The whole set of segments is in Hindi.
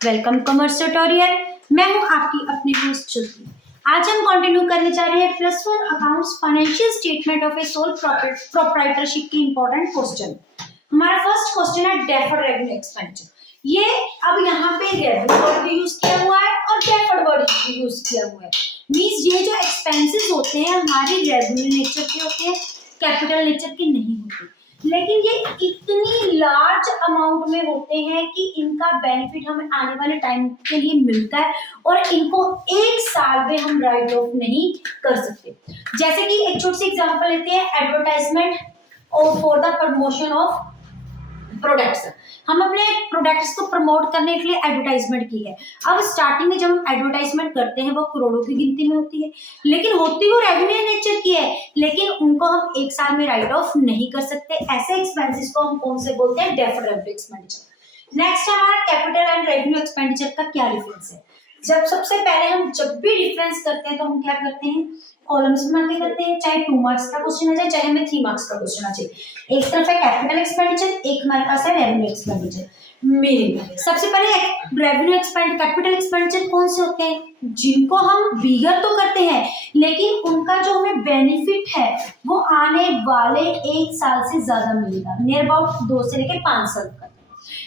Welcome commerce tutorial. मैं हूं आपकी अपनी होस्ट श्रुति। आज हम कंटिन्यू करने जा रहे हैं +1 accounts financial statement of A sole proprietorship की इंपॉर्टेंट क्वेश्चन। हमारा फर्स्ट क्वेश्चन है डेफर्ड रेवेन्यू एक्सपेंडिचर। ये अब यहाँ पे रेवेन्यू वर्ड भी यूज किया हुआ है और डेफर्ड वर्ड भी यूज किया हुआ है। मींस ये जो एक्सपेंसेस होते हैं हमारे रेवेन्यू नेचर के होते हैं, कैपिटल नेचर के नहीं होते, लेकिन ये इतनी लार्ज अमाउंट में होते हैं कि इनका बेनिफिट हमें आने वाले टाइम के लिए मिलता है और इनको एक साल में हम राइट ऑफ नहीं कर सकते। जैसे कि एक छोटी सी एग्जांपल लेते हैं, एडवर्टाइजमेंट और for the promotion of products. हम अपने प्रोडक्ट्स को प्रमोट करने के लिए एडवर्टाइजमेंट की है। अब स्टार्टिंग में जब हम एडवर्टाइजमेंट करते हैं वो करोड़ों की गिनती में होती है, लेकिन होती वो रेवेन्यू नेचर की है, लेकिन उनको हम एक साल में राइट ऑफ नहीं कर सकते। ऐसे एक्सपेंसेस को हम कौन से बोलते हैं? Deferred revenue expenditure. नेक्स्ट हमारा कैपिटल एंड रेवेन्यू एक्सपेंडिचर का क्या डिफरेंस है? जब सबसे पहले हम जब भी डिफरेंस करते हैं तो हम क्या करते हैं? कॉलम्स बना के करते हैं, चाहे 2 मार्क्स का क्वेश्चन आ जाए चाहे हमें 3 मार्क्स का क्वेश्चन आ जाए। एक तरफ है कैपिटल एक्सपेंडिचर, एक हमारे पास है रेवेन्यू एक्सपेंडिचर। मीनिंग सबसे पहले रेवेन्यू कैपिटल एक्सपेंडिचर कौन से होते हैं? जिनको हम बिगर तो करते हैं लेकिन उनका जो हमें बेनिफिट है वो आने वाले 1 साल से ज्यादा मिलेगा, नियर अबाउट 2 से लेकर 5 साल तक।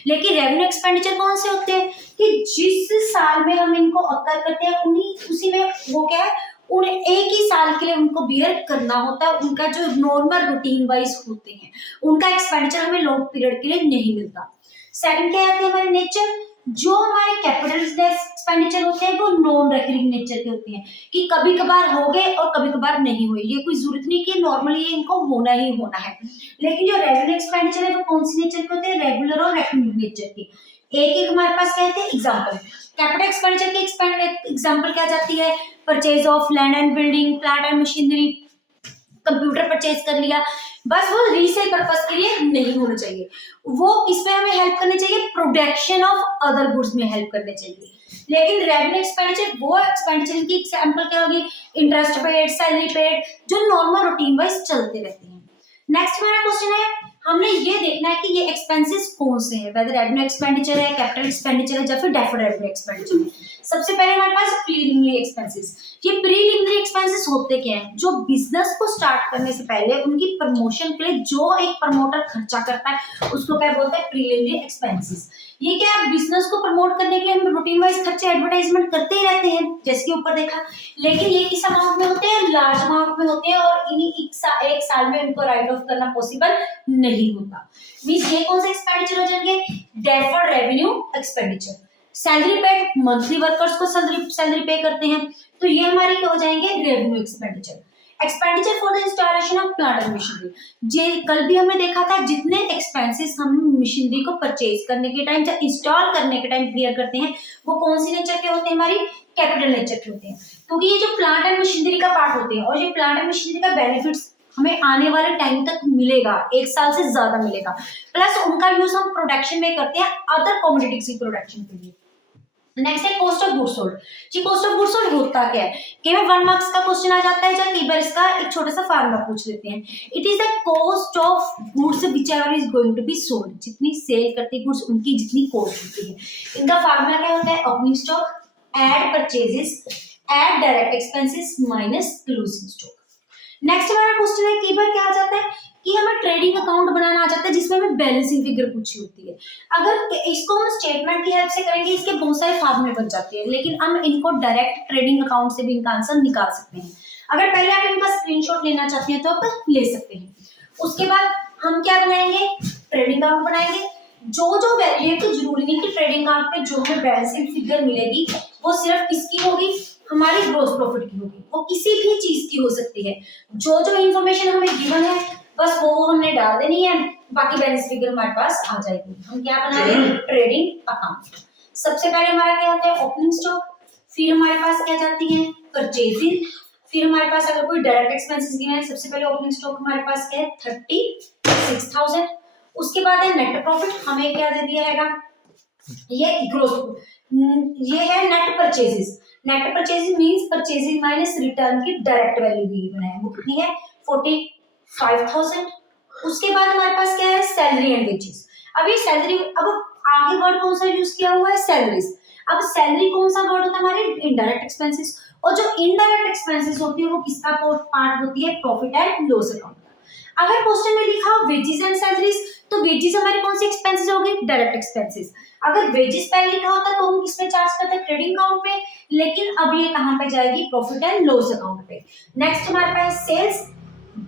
लेकिन रेवेन्यू एक्सपेंडिचर कौन से होते हैं कि जिस साल में हम इनको अक्कर करते हैं उसी में वो क्या है, उन एक ही साल के लिए उनको बियर करना होता है। उनका जो नॉर्मल रूटीन वाइज होते हैं उनका एक्सपेंडिचर हमें लॉन्ग पीरियड के लिए नहीं मिलता। सेकंड क्या आते हैं हमारे नेचर, जो हमारे कैपिटल एक्सपेंडिचर होते हैं वो नॉन रेकरिंग नेचर के होते हैं कि कभी कभार हो गए और कभी कभार नहीं हुए, ये कोई जरूरत नहीं कि नॉर्मली इनको होना ही होना है। लेकिन जो रेवेन्यू एक्सपेंडिचर है वो कौन सी नेचर के होते हैं? रेगुलर और रेकरिंग नेचर के। एक एक हमारे पास कहते हैं एग्जाम्पल। कैपिटल एक्सपेंडिचर की एग्जाम्पल क्या जाती है? Purchase of land and building, plant and machinery, computer purchase कर लिया, बस वो रीसेल पर्पस के लिए नहीं होना चाहिए, वो इसमें हमें हेल्प करनी चाहिए, प्रोडक्शन ऑफ अदर गुड्स में हेल्प करने चाहिए। लेकिन रेवेन्यू एक्सपेंडिचर वो एक्सपेंडिचर की एग्जांपल क्या होगी? इंटरेस्ट पेड, सैलरी पेड, जो नॉर्मल रूटीन वाइज चलते रहते हैं। नेक्स्ट हमारा क्वेश्चन है, हमने ये देखना है कि ये एक्सपेंसेस कौन से हैं, वेदर रेवेन्यू एक्सपेंडिचर है, कैपिटल एक्सपेंडिचर है या फिर डेफर्ड रेवेन्यू एक्सपेंडिचर है। सबसे पहले हमारे पास प्रीलिमिनरी एक्सपेंसेस। ये प्रीलिमिनरी एक्सपेंसेस होते क्या हैं? जो बिजनेस को स्टार्ट करने से पहले उनकी प्रमोशन के लिए जो एक प्रमोटर खर्चा करता है उसको क्या बोलते हैं? Preliminary expenses. ये क्या है? बिजनेस को प्रमोट करने के लिए हम रूटीन वाइज खर्चे एडवर्टाइजमेंट करते ही रहते हैं जैसे कि ऊपर देखा, लेकिन ये किस अमाउंट में होते हैं? लार्ज अमाउंट में होते हैं और इन्हीं एक साल में उनको राइट ऑफ करना पॉसिबल नहीं होता। मींस ये कौन से एक्सपेंडिचर हो जाएंगे? Deferred revenue expenditure. Salary paid, monthly workers को सैलरी पे करते हैं, तो ये हमारे क्या हो जाएंगे? Revenue expenditure. Expenditure for the installation of plant and machinery, जे कल भी हमने देखा था जितने एक्सपेंसेस हम मशीनरी को परचेज करने के टाइम या इंस्टॉल करने के टाइम क्लियर करते हैं वो कौन सी नेचर के होते हैं? हमारी कैपिटल नेचर के होते हैं, क्योंकि ये जो प्लांट एंड मशीनरी का पार्ट होते हैं और ये प्लांट एंड मशीनरी का बेनिफिट्स हमें आने वाले टाइम तक मिलेगा, 1 साल से ज्यादा मिलेगा, प्लस उनका यूज हम प्रोडक्शन में करते हैं अदर कमोडिटीज की प्रोडक्शन के लिए। नेक्स्ट है कॉस्ट ऑफ गुड्स सोल्ड। जी कॉस्ट ऑफ गुड्स सोल्ड होता क्या है? कई बार 1 मार्क्स का क्वेश्चन आ जाता है या कई बार इसका एक छोटा सा फार्मूला पूछ लेते हैं। It is the cost of goods whichever is going to be sold, जितनी सेल करती गुड्स उनकी जितनी कॉस्ट होती है। इनका फार्मूला क्या होता है? Opening stock add purchases add direct expenses minus closing stock. Next हमारा क्वेश्चन है, कई बार क्या आ जाता है कि हमें ट्रेडिंग अकाउंट बनाना आ जाता है जिसमें हमें बैलेंसिंग फिगर पूछी होती है। अगर इसको हम स्टेटमेंट की हेल्प से करेंगे इसके बहुत सारे फार्मूले बन जाते हैं, लेकिन हम इनको डायरेक्ट ट्रेडिंग अकाउंट से भी इनका आंसर निकाल सकते हैं। अगर पहले आप इनका स्क्रीनशॉट लेना चाहते हैं तो आप ले सकते हैं। उसके बाद हम क्या बनाएंगे? ट्रेडिंग अकाउंट बनाएंगे। जो वैल्यू है, तो जरूरी नहीं कि ट्रेडिंग अकाउंट में जो हमें बैलेंसिंग फिगर मिलेगी वो सिर्फ किसकी होगी? हमारी ग्रॉस प्रॉफिट की होगी, वो किसी भी चीज की हो सकती है। जो इंफॉर्मेशन हमें गिवन है बस वो हमने डाल देनी है, बाकी बैलेंस फिगर हमारे पास आ जाएगी। हम क्या बना रहे हैं? Trading account. सबसे पहले हमारा क्या होता है? ओपनिंग स्टॉक, फिर हमारे पास क्या जाती है? परचेजिंग, फिर हमारे पास अगर कोई डायरेक्ट एक्सपेंसेस गिवन है, सबसे पहले ओपनिंग स्टॉक हमारे पास क्या है? 36,000। उसके बाद है नेट प्रॉफिट, हमें क्या दे दिया है? ये ग्रोथ, ये है net purchases. Net purchasing means purchasing minus return की डायरेक्ट वैल्यू दी गई है, वो कितनी है? 45,000। उसके बाद हमारे पास क्या है? Salary and wages. अब ये सैलरी, अब आगे वर्ड कौन सा यूज किया हुआ है? सैलरीज। अब सैलरी कौन सा वर्ड होता है हमारे, इनडायरेक्ट एक्सपेंसेस, और जो इनडायरेक्ट एक्सपेंसेस होती है वो किसका पार्ट होती है, प्रॉफिट एंड लॉस अकाउंट। अगर क्वेश्चन में लिखा हो वेजेस एंड सैलरीज, तो वेजेस हमारी कौन सी एक्सपेंसेस होगी, डायरेक्ट एक्सपेंसेस। अगर वेजेस पहले लिखा होता तो हम किसमें चार्ज करते हैं, ट्रेडिंग अकाउंट पे, लेकिन अब ये कहां पे जाएगी, प्रॉफिट एंड लॉस अकाउंट पे। नेक्स्ट हमारे पास सेल्स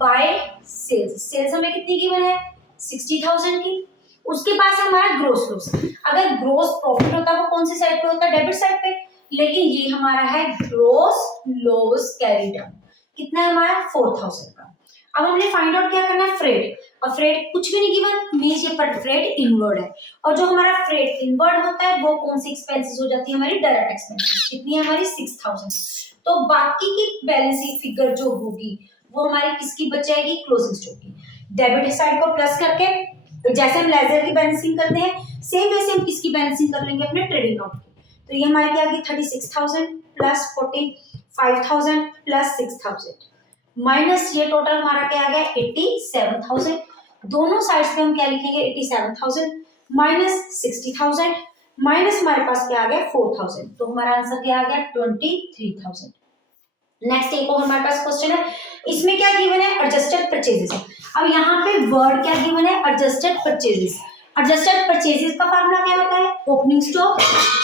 बाय सेल्स, सेल्स हमें कितनी गिवन है, 60,000 की। उसके पास है हमारा ग्रोस लॉस, अगर ग्रोस प्रॉफिट होता है वो कौन सी साइड पे होता है, डेबिट साइड पे, लेकिन ये हमारा है ग्रोस लॉस कैरीड आउट, कितना है हमारा 4,000 का। अब हमने फाइंड आउट क्या करना है, फ्रेट, और फ्रेट कुछ भी नहीं गिवन, मींस ये पर फ्रेट इनवर्ड है, और जो हमारा फ्रेट इनवर्ड होता है वो कौन सी एक्सपेंसेस हो जाती है, हमारी डायरेक्ट एक्सपेंसेस, कितनी है हमारी 6,000। तो बाकी की बैलेंस शीट फिगर जो होगी वो हमारी किसकी बच जाएगी, क्लोजिंग स्टॉक की। डेबिट साइड को प्लस करके, जैसे हम लेजर की बैलेंसिंग करते हैं सेम वैसे हम किसकी बैलेंसिंग कर लेंगे, अपने ट्रेडिंग अकाउंट की। तो ये हमारी क्या आ गई, 36,000 प्लस 45,000 प्लस 6,000 माइनस ये टोटल हमारा क्या आ गया, 87,000। दोनों साइड्स पे हम क्या लिखेंगे, 87,000 माइनस 60,000 माइनस हमारे पास क्या आ गया, 4,000। तो हमारा आंसर क्या आ गया, 23,000। नेक्स्ट एक और हमारे पास क्वेश्चन है, इसमें क्या गिवन है, एडजस्टेड परचेजेस। अब यहाँ पे वर्ड क्या गिवन है, एडजस्टेड परचेजेस। एडजस्टेड परचेजेस का फार्मूला क्या होता है, opening stock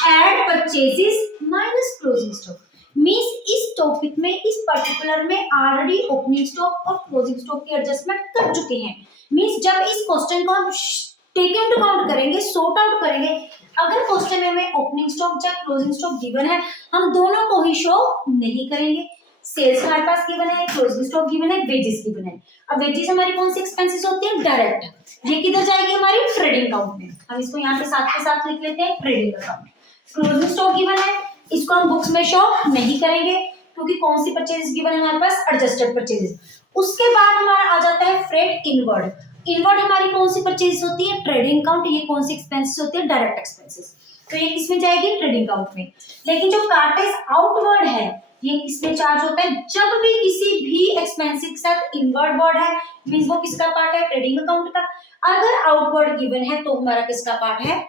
add purchases minus closing stock. Means इस टॉपिक में, इस पर्टिकुलर में ऑलरेडी ओपनिंग स्टॉक और क्लोजिंग स्टॉक की एडजस्टमेंट कर चुके हैं। मींस जब इस क्वेश्चन को हम टेक इनटू अकाउंट करेंगे, सॉर्ट आउट करेंगे, अगर क्वेश्चन में हमें ओपनिंग स्टॉक या क्लोजिंग स्टॉक गिवन है, हम दोनों को ही शो नहीं करेंगे। सेल्स हमारे पास गिवन है, क्लोजिंग स्टॉक गिवन है, वेजेस गिवन है। अब वेजेस हमारी कौन सी एक्सपेंसेस होती है, डायरेक्ट, ये किधर जाएगी, हमारी ट्रेडिंग अकाउंट में। हम इसको यहाँ पे साथ के साथ लिख लेते हैं, trading account. Closing stock given है, इसको हम बुक्स में शो नहीं करेंगे क्योंकि कौन सी परचेजेस गिवन है हमारे पास, एडजस्टेड परचेजेस। उसके बाद हमारा आ जाता है फ्रेट इनवर्ड। इनवर्ड हमारी कौन सी परचेज होती है, ट्रेडिंग अकाउंट। ये कौन सी एक्सपेंसेस होती है, डायरेक्ट एक्सपेंसेस। तो ये किसमें जाएगी, ट्रेडिंग अकाउंट में। लेकिन जो कार्टेज आउटवर्ड है ये किसमें चार्ज होता है, जब भी किसी भी एक्सपेंसिव के साथ इनवर्ड वर्ड है, मींस वो किसका पार्ट है, ट्रेडिंग अकाउंट का। अगर आउटवर्ड गिवन है तो हमारा किसका पार्ट है,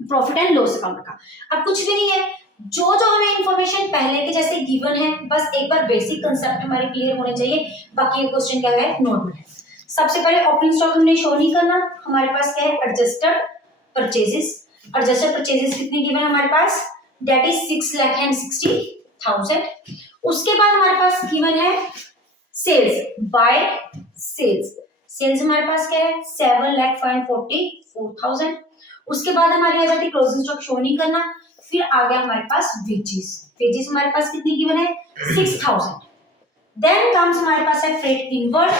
प्रॉफिट एंड लॉस अकाउंट का। अब कुछ भी नहीं है, जो हमें इंफॉर्मेशन पहले के जैसे गिवन है, बस एक बार बेसिक कंसेप्ट हमारे क्लियर होने चाहिए। बाकी ये क्वेश्चन क्या है, नॉर्मल है। सबसे पहले ओपनिंग स्टॉक हमने शो नहीं करना, हमारे पास क्या है, एडजस्टेड परचेजेस। एडजस्टेड परचेजेस कितनी गिवन है हमारे पास, दैट इज 6,60,000। उसके बाद हमारे पास गिवन है सेल्स बाय सेल्स। सेल्स हमारे पास क्या है, 7,44,000। उसके बाद हमारी आ जाती है क्लोजिंग स्टॉक, शो नहीं करना। फिर आ गया हमारे पास वेजेस। वेजेस हमारे पास कितनी गिवन है, 6,000। देन कम्स हमारे पास है फ्रेट इनवर्ड,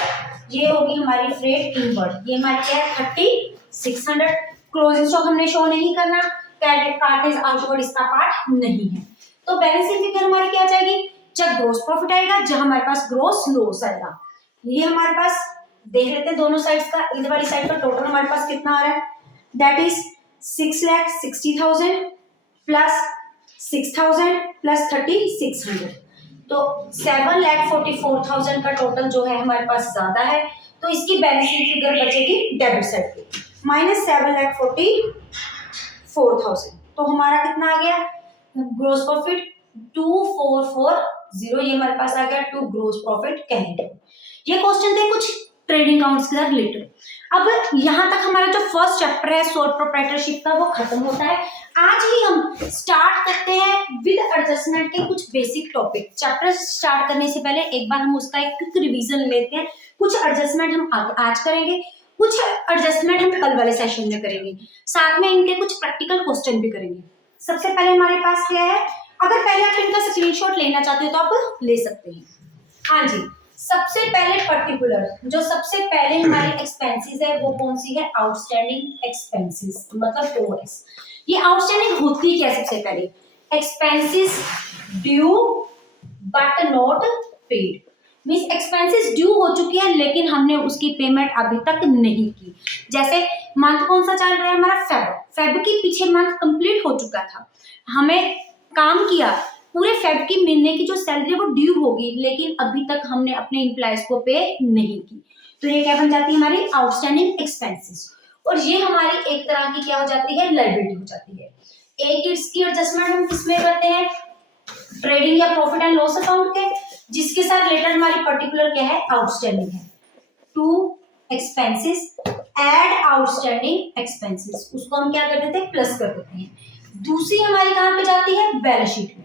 ये होगी हमारी फ्रेट इनवर्ड, ये हमारी क्या है 3,600। क्लोजिंग स्टॉक हमने शो नहीं करना, कार्टेज आउटवर्ड इसका पार्ट नहीं है। तो बैलेंस शीट फिगर हमारी क्या जाएगी, जब ग्रोस प्रॉफिट आएगा, जब हमारे पास ग्रोस लॉस आएगा। ये हमारे पास देख लेते हैं दोनों साइड्स का, इधर वाली साइड का टोटल हमारे पास कितना आ रहा है, दैट इज 6,60,000 प्लस 6,000 प्लस 3,600। तो 7,44,000 का टोटल जो है हमारे पास ज्यादा है, तो इसकी बैलेंस शीट फिगर बचेगी डेबिट साइड पे, माइनस 7,44,000। तो हमारा कितना आ गया, ग्रोस प्रॉफिट 2,440, ये हमारे पास आ गया टू ग्रोस प्रॉफिट कैरिड। ये क्वेश्चन थे कुछ ट्रेडिंग अकाउंट्स के साथ रिलेटेड। अब यहाँ तक हमारा जो फर्स्ट चैप्टर है सोल प्रोप्राइटरशिप का वो खत्म होता है। आज ही हम स्टार्ट करते हैं विद एडजस्टमेंट के कुछ बेसिक टॉपिक। चैप्टर स्टार्ट करने से पहले एक बार हम उसका एक क्विक रिवीजन लेते हैं। कुछ एडजस्टमेंट हम आज करेंगे, कुछ एडजस्टमेंट हम कल वाले सेशन में करेंगे, साथ में इनके कुछ प्रैक्टिकल क्वेश्चन भी करेंगे। सबसे पहले हमारे पास क्या है, अगर पहले आप इनका स्क्रीनशॉट लेना चाहते हो तो आप ले सकते हैं। हाँ जी, सबसे पहले पर्टिकुलर जो सबसे पहले हमारी एक्सपेंसेस है वो कौन सी है, आउटस्टैंडिंग एक्सपेंसेस, मतलब ओएस। ये आउटस्टैंडिंग होती क्या, सबसे पहले expenses due but not paid, means expenses due हो चुकी है लेकिन हमने उसकी पेमेंट अभी तक नहीं की। जैसे मंथ कौन सा चल रहा है हमारा, फेब के पीछे मंथ कंप्लीट हो चुका था, हमें काम किया, पूरे फेब की महीने की जो सैलरी वो ड्यू होगी, लेकिन अभी तक हमने अपने एम्प्लॉयज को पे नहीं की, तो ये क्या बन जाती है हमारी आउटस्टैंडिंग एक्सपेंसेस। और ये हमारी एक तरह की क्या हो जाती है, लायबिलिटी हो जाती है। एक इसकी एडजस्टमेंट हम किसमें करते हैं, ट्रेडिंग या प्रॉफिट एंड लॉस अकाउंट के, जिसके साथ रिलेटेड हमारी पर्टिकुलर क्या है, आउटस्टैंडिंग है। To expenses, add outstanding expenses, उसको हम क्या कर देते हैं, प्लस कर देते हैं। दूसरी हमारी कहाँ पे जाती है, बैलेंस शीट में,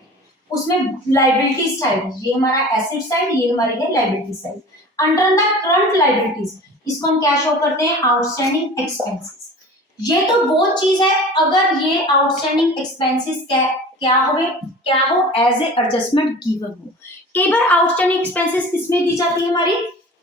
उसमें लाइबिलिटी साइड, ये हमारा एसेट साइड, ये हमारी है liability side. Under the current liabilities, इसको हम क्या शो करते हैं, आउटस्टैंडिंग एक्सपेंसेस। ये तो वो चीज है अगर ये आउटस्टैंडिंग एक्सपेंसेस क्या हो एज ए एडजस्टमेंट गिवन हो। कई बार आउटस्टैंडिंग एक्सपेंसेस किसमें दी जाती है, हमारी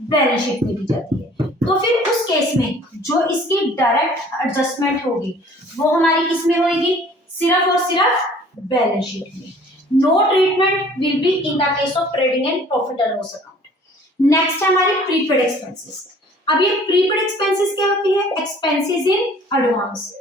बैलेंस शीट में दी जाती है। तो फिर उस केस में जो इसकी डायरेक्ट एडजस्टमेंट होगी वो हमारी किसमें होगी, सिर्फ और सिर्फ बैलेंस शीट में। No treatment will be in the case of trading and profit and loss account. Next है हमारे प्रीपेड एक्सपेंसेस। अब ये प्रीपेड एक्सपेंसेस क्या होती है, एक्सपेंसेस इन एडवांस।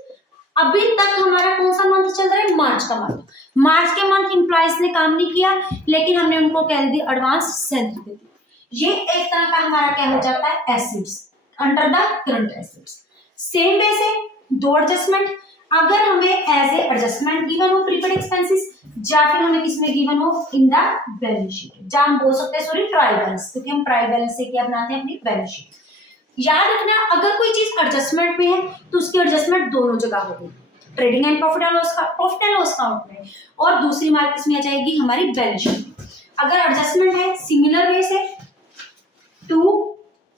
अभी तक हमारा कौन सा मंथ चल रहा है, मार्च का मंथ। मार्च के मंथ एम्प्लॉइज ने काम नहीं किया, लेकिन हमने उनको कह दी एडवांस सैलरी दे दी। ये एक तरह का हमारा क्या हो जाता है, assets under the current assets. Same way से दो एडजस्टमेंट, अगर हमें एज ए एडजस्टमेंट गिवन हो प्रीपेड एक्सपेंसेस, या फिर हमें किसमें गिवन हो, इन द बैलेंस शीट, जहां हम बोल सकते हैं सॉरी ट्रायल बैलेंस, क्योंकि हम ट्रायल बैलेंस से क्या बनाते हैं, अपनी बैलेंस शीट। याद रखना अगर कोई चीज एडजस्टमेंट में है तो उसकी एडजस्टमेंट दोनों जगह होगी, trading and profit and loss account में, और दूसरी मार्क इसमें आ जाएगी हमारी बैलेंस शीट में। अगर एडजस्टमेंट है सिमिलर वे से to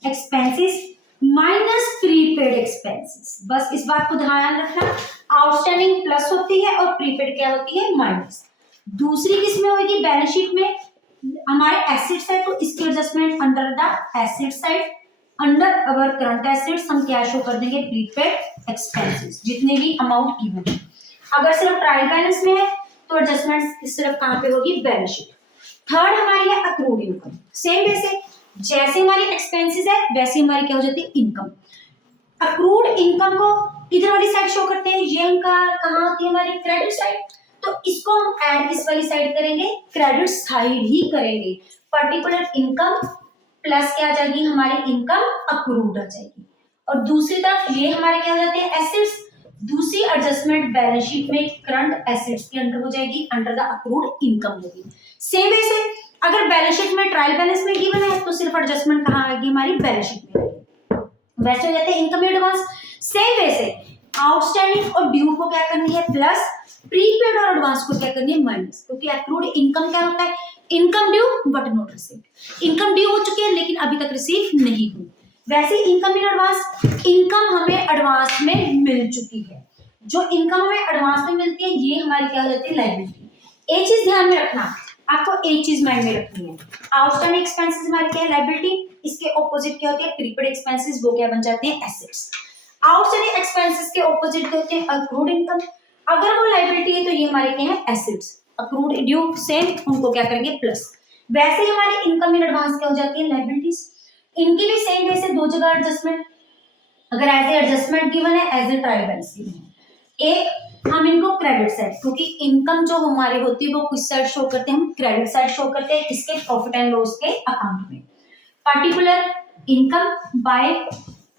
expenses minus prepaid expenses, बस इस बात को ध्यान रखना, आउटस्टैंडिंग प्लस होती है और प्रीपेड क्या होती है, माइनस। दूसरी किसमें होगी, बैलेंस शीट में, हमारे एसेट्स है तो इसकी adjustment under the asset side, under our current assets हम क्या शो कर देंगे, प्रीपेड एक्सपेंसेस, जितने भी अमाउंट गिवन है। अगर सिर्फ ट्रायल बैलेंस में है तो एडजस्टमेंट सिर्फ कहां पे होगी, बैलेंस शीट। थर्ड हमारी है अक्रूड इनकम। सेम वे से जैसे हमारी एक्सपेंसेस है वैसे हमारी क्या हो जाती है, इनकम। अक्रूड इनकम को इधर वाली साइड शो करते हैं, ये इनका कहां होती है, हमारी क्रेडिट साइड, तो इसको हम ऐड इस वाली साइड करेंगे, क्रेडिट साइड ही करेंगे। पर्टिकुलर इनकम प्लस क्या आ जाएगी, हमारी इनकम अक्रूड आ जाएगी। और दूसरी तरफ ये हमारे क्या हो जाते हैं, एसेट्स। दूसरी एडजस्टमेंट बैलेंस शीट में करंट एसेट्स के अंडर हो जाएगी, अंडर द अक्रूड इनकम होगी। सेम वे से अगर बैलेंस शीट में ट्रायल बैलेंस में गिवन है तो सिर्फ एडजस्टमेंट कहां आएगी, हमारी बैलेंस शीट में। वैसे हो जाते हैं इनकम एडवांस। सेम वे से आउटस्टैंडिंग और ड्यू को क्या करनी है, प्लस, प्रीपेड और एडवांस को क्या करनी है, माइनस, क्योंकि अक्रूड इनकम क्या होता है, income due but not received. Income due हो चुकी है लेकिन अभी तक रिसीव नहीं हुई। वैसे इनकम इन एडवांस, इनकम हमें एडवांस में मिल चुकी है। जो इनकम हमें एडवांस में मिलती है ये हमारी क्या हो जाती है, लायबिलिटी। एक चीज ध्यान में रखना, आपको एक चीज माइंड में रखनी है, आउटस्टैंडिंग एक्सपेंसेस हमारी क्या है, लायबिलिटी, इसके ऑपोजिट क्या होती है, प्रीपेड एक्सपेंसेस, वो क्या बन जाते हैं, एसेट्स। आउटस्टैंडिंग एक्सपेंसेस के ऑपोजिट क्या होते हैं, अक्रूड इनकम। अगर वो लायबिलिटी है तो ये हमारे क्या है, एसेट्स। अक्रूड ड्यू सेम, उनको क्या करेंगे, प्लस। वैसे ही हमारी इनकम इन एडवांस क्या हो जाती है, लायबिलिटीज। इनकी भी सेम वे से दो जगह एडजस्टमेंट, अगर एज ए एडजस्टमेंट गिवन है, as a trial balance given है। एक हम इनको क्रेडिट साइड, क्योंकि इनकम जो हमारी होती है वो किस साइड शो करते हैं, हम क्रेडिट साइड शो करते हैं, किसके, प्रॉफिट एंड लॉस के अकाउंट में। Particular income by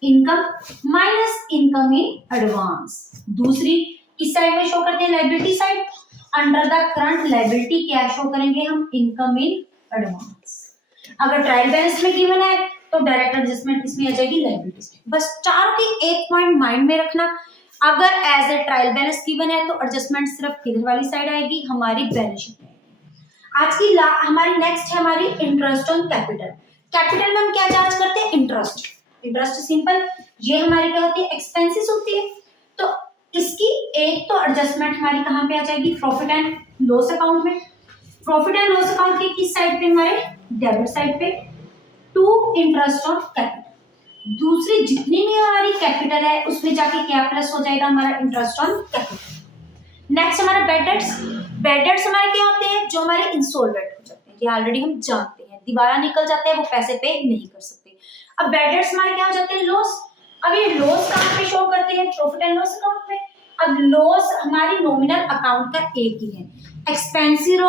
income minus income in advance. दूसरी किस साइड में शो करते हैं, liability side, under the current liability क्या शो करेंगे हम, इनकम इन एडवांस। अगर ट्रायल बैलेंस में गिवन है तो डायरेक्ट एडजस्टमेंट इसमें आ जाएगी, लायबिलिटीज। बस चारों की एक पॉइंट माइंड में रखना, अगर as a trial balance given है तो एडजस्टमेंट सिर्फ इधर वाली साइड आएगी, हमारी बैलेंस शीट में। आज की हमारी नेक्स्ट है हमारी इंटरेस्ट ऑन कैपिटल। कैपिटल में हम क्या चार्ज करते हैं, इंटरेस्ट। इंटरेस्ट सिंपल, ये हमारी क्या होती है, एक्सपेंसेस होती है। तो इसकी एक तो एडजस्टमेंट हमारी कहां पे आ जाएगी, प्रॉफिट एंड लॉस अकाउंट में। प्रॉफिट एंड लॉस अकाउंट के किस साइड पे, हमारे डेबिट साइड पे, टू इंटरेस्ट ऑन कैपिटल। दूसरी जितनी भी हमारी कैपिटल है उसमें जाके क्या प्लस हो जाएगा, हमारा इंटरेस्ट ऑन कैपिटल। नेक्स्ट हमारा बैड डेट्स। बैड डेट्स हमारे क्या होते हैं, जो हमारे इंसॉल्वेंट हो जाते हैं, ये ऑलरेडी हम जानते हैं, दिवाला निकल जाते हैं, वो पैसे पे नहीं कर सकते। अब बैड डेट्स हमारे क्या हो जाते हैं, लॉस। अब ये लॉस कहां पे शो करते हैं, प्रॉफिट एंड लॉस अकाउंट में। अब लॉस हमारी नॉमिनल अकाउंट का एक ही है, एक्सपेंसेस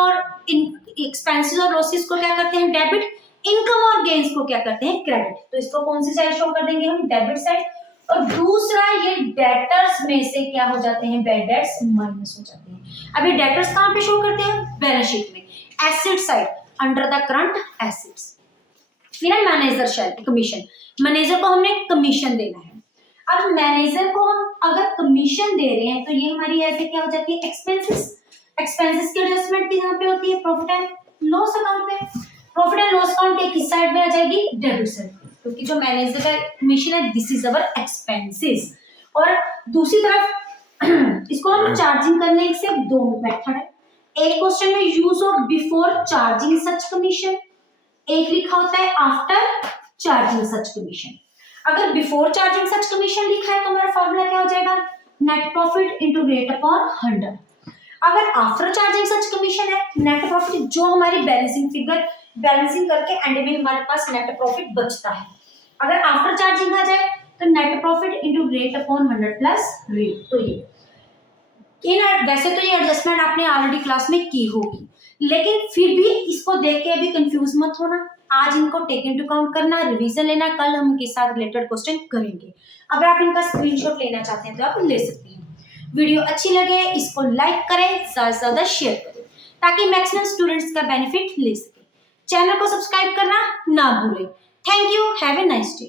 और लॉसेस को क्या करते हैं, डेबिट, इनकम और गेन्स को क्या करते हैं, क्रेडिट। तो इसको कौन सी साइड शो कर देंगे हम, डेबिट साइड। और दूसरा ये डेटर्स में से क्या हो जाते हैं, बैड डेट्स माइनस हो जाते हैं। अब ये डेटर्स कहाँ पे शो करते हैं, बैलेंस शीट में, asset side under the current assets. फिर मैनेजर शैल कमीशन, मैनेजर को हमने कमीशन देना है। अब मैनेजर को हम अगर कमीशन दे रहे हैं तो ये हमारी ऐसे क्या हो जाती है, एक्सपेंसेस। एक्सपेंसेस की एडजस्टमेंट की यहाँ पे होती है प्रॉफिट एंड लॉस अकाउंट में। प्रॉफिट एंड लॉस अकाउंट के किस साइड में आ जाएगी, डेबिट साइड, क्योंकि जो मैनेजर का कमीशन है दिस इज अवर एक्सपेंसेस। और दूसरी तरफ इसको हम चार्जिंग करने से दो मेथड है। एक क्वेश्चन में use of before charging such commission, एक लिखा होता है आफ्टर चार्जिंग सच कमीशन। अगर बिफोर चार्जिंग सच कमीशन लिखा है तो हमारा फॉर्मूला क्या हो जाएगा, net profit into rate upon 100। अगर आफ्टर चार्जिंग सच कमीशन है, नेट प्रॉफिट जो हमारी बैलेंसिंग फिगर बैलेंसिंग करके एंड में हमारे पास नेट प्रॉफिट बचता है। अगर आफ्टर चार्जिंग आ जाए तो net profit into rate upon 100 plus rate. तो ये वैसे तो ये एडजस्टमेंट आपने ऑलरेडी क्लास में की होगी, लेकिन फिर भी इसको देख के अभी कंफ्यूज मत होना। आज इनको टेक इनटू अकाउंट करना, रिवीजन लेना, कल हम इनके साथ रिलेटेड क्वेश्चन करेंगे। अगर आप इनका स्क्रीनशॉट लेना चाहते हैं तो आप ले सकते हैं। वीडियो अच्छी लगे इसको लाइक करें, ज्यादा से ज्यादा शेयर करें ताकि मैक्सिमम स्टूडेंट्स का बेनिफिट ले सके। चैनल को सब्सक्राइब करना ना भूलें। Thank you, have a nice day.